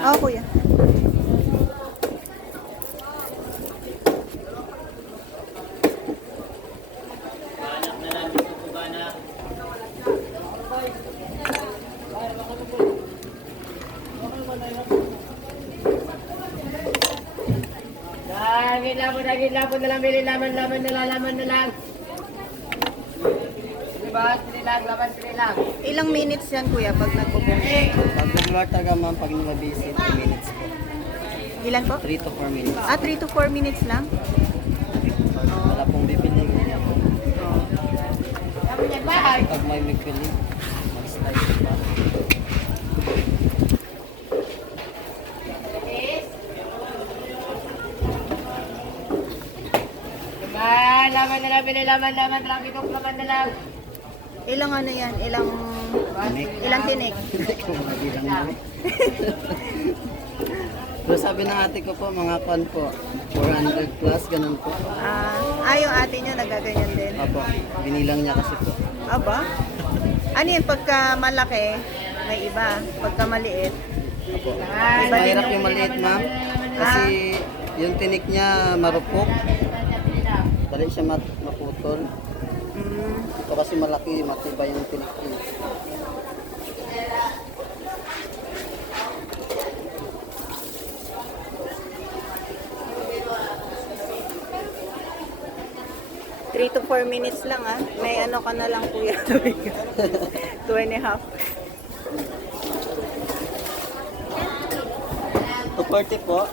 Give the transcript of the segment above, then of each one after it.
Oo, kuya. Anak na lang dito po ba na? Daging lapon na lang, bili laman na lang. Diba? Sili lang, laman sili lang. Ilang minutes yan, kuya, pag nagbubong? Pag regular talaga ma'am, pag nila-visit, 3 minutes po. Ilan po? 3 to 4 minutes. Ah, 3 to 4 minutes lang? Pag wala pong bibili, Sabi niya, bahay. pag may bibili, mag-slide pa. Diba? Laman na lang, bili laman na lang, bigok laman na lang. Ilang ano yan? Ilang tinik? Hindi ko mabilang mo. Pero sabi ng ate ko po, mga pan po, 400 plus, ganun po. Yung ate niya nagaganyan din. Opo, binilang niya kasi po. Aba? Ano yun? Pagka malaki, may iba. Pagka maliit. Opo. Iba din Mahirap yung- yung maliit ma'am, kasi yung tinik niya marupok. Dali siya maputol. Mm. Ito kasi malaki, matibay yung tinik niya. Three to 4 minutes lang May ano ka na lang kuya. 2.5. 240 po.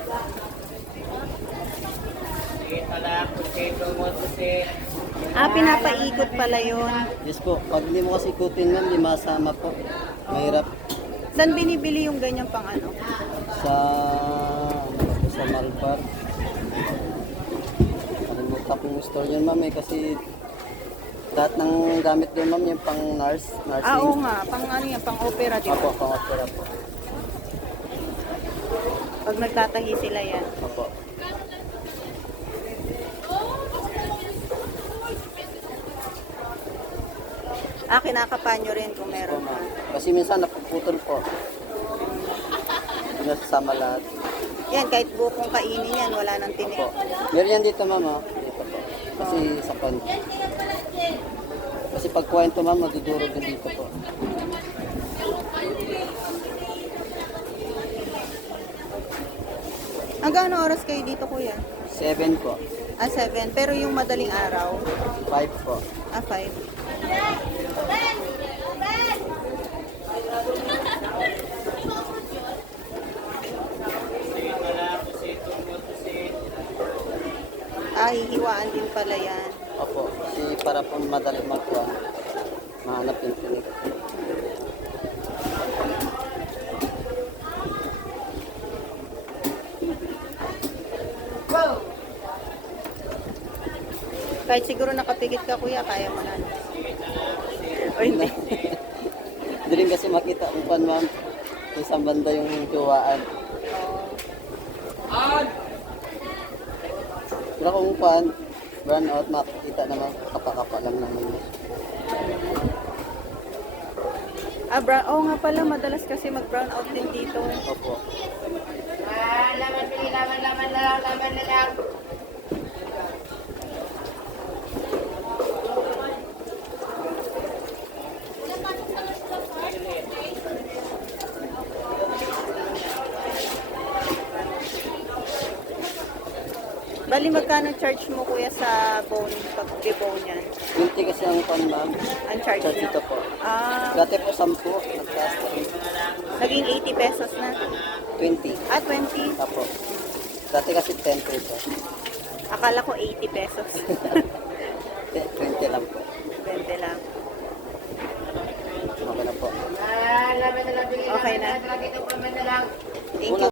Kita lang, okay, promote kasi. Pinapaikot pala yun. Yes po, pag hindi mo kasi ikutin ma'am, di masama po. Mahirap Saan binibili yung ganyan pang ano? sa sa Malbar. Kalimutan ko yung store yun ma'am kasi lahat ng gamit doon ma'am yung pang nursing. Oo nga. Pang ano yan? Pang opera, di ba? Opo, pang opera po. Pag nagtatahi sila yan. Opo. Kinakapanyo rin kung Opo, meron ma'am. Kasi minsan napuputol po. Hindi nasasama lahat. Yan, kahit bukong kainin yan, wala nang tinik. Opo. Meron yan dito ma'am. Dito po. Kasi sa kon. Kasi pag kwento ma'am, madudurog din dito po. Hanggang ano oras kayo dito, kuya? 7 po. 7. Pero yung madaling araw, 5 po. 5. Hihiwaan din pala yan. Opo. Kasi para po madali magkuha. Mahanap yung tinik. Kahit siguro nakapikit ka, kuya, kaya mo na. O hindi. Hindi rin kasi makita kung pan ma'am. Isang banda yung tuwaan. Pero kung pan, burn out, makikita naman kapakapa lang naman. Oo nga pala, madalas kasi mag-brown out din dito. Opo. Laman, bili laman na lang. Bali, magkano charge mo, kuya, sa bone, pag-bone yan? 20 kasi ang pan ma'am. Ang charge Charge niya? ito po. Ah, Dati po 10, nagtaas po rin. naging 80 pesos na. 20. 20. Opo. Dati kasi 10 pesos. Akala ko 80 pesos. 20 lang po. 20 lang. Okay na po. Laman na lang, bili Okay na. laman na lang. Thank you.